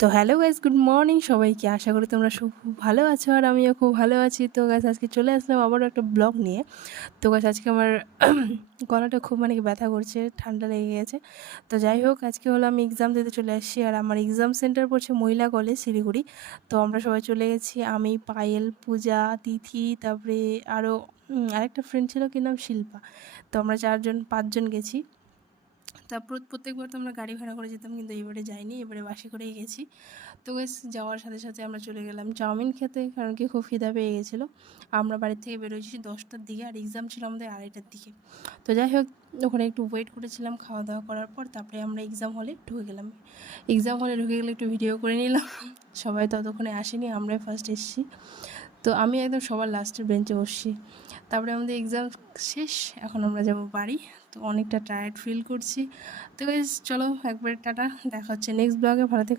তো hello guys, good morning সবাইকে। আশা করি তোমরা সব খুব ভালো আছো আর আমিও খুব ভালো আছি। তো গাইস আজকে চলে আসলাম আবারও একটা ব্লগ নিয়ে। তো গাইস আজকে আমার গলাটা খুব মানে কি ব্যথা করছে, ঠান্ডা লেগে গেছে। তো যাই হোক, আজকে হলো আমি এক্সাম দিতে চলে আসছি আর আমার এক্সাম সেন্টার পড়ছে মহিলা কলেজ শিলিগুড়ি। তো আমরা সবাই চলে গেছি, আমি, পায়েল, পূজা, তিথি, তারপরে আরও আরেকটা ফ্রেন্ড ছিল, কি নাম, শিল্পা। তো আমরা 4-5 জন গেছি। তারপর প্রত্যেকবার তো আমরা গাড়ি ভাড়া করে যেতাম, কিন্তু এবারে যাইনি, এবারে বাসে করেই গেছি। তো গাইস যাওয়ার সাথে সাথে আমরা চলে গেলাম চাউমিন খেতে, কারণ কি খুব খিদা পেয়ে গেছিলো। আমরা বাড়ির থেকে বেরোয়েছি 10টার দিকে আর এক্সাম ছিল আমাদের 2:30টার দিকে। তো যাই হোক, ওখানে একটু ওয়েট করেছিলাম খাওয়া দাওয়া করার পর, তারপরে আমরা এক্সাম হলে ঢুকে গেলাম। এক্সাম হলে ঢুকে গেলে একটু ভিডিও করে নিলাম। সবাই ততক্ষণে আসেনি, আমরাই ফার্স্ট এসেছি। তো আমি একদম সবার লাস্টের বেঞ্চে বসছি। তারপরে আমাদের এক্সাম শেষ, এখন আমরা যাব বাড়ি। তো অনেকটা টায়ার্ড ফিল করছি। তো গাইস চলো একবার টাটা, দেখা হচ্ছে নেক্সট ব্লগে। ভালো থেকো।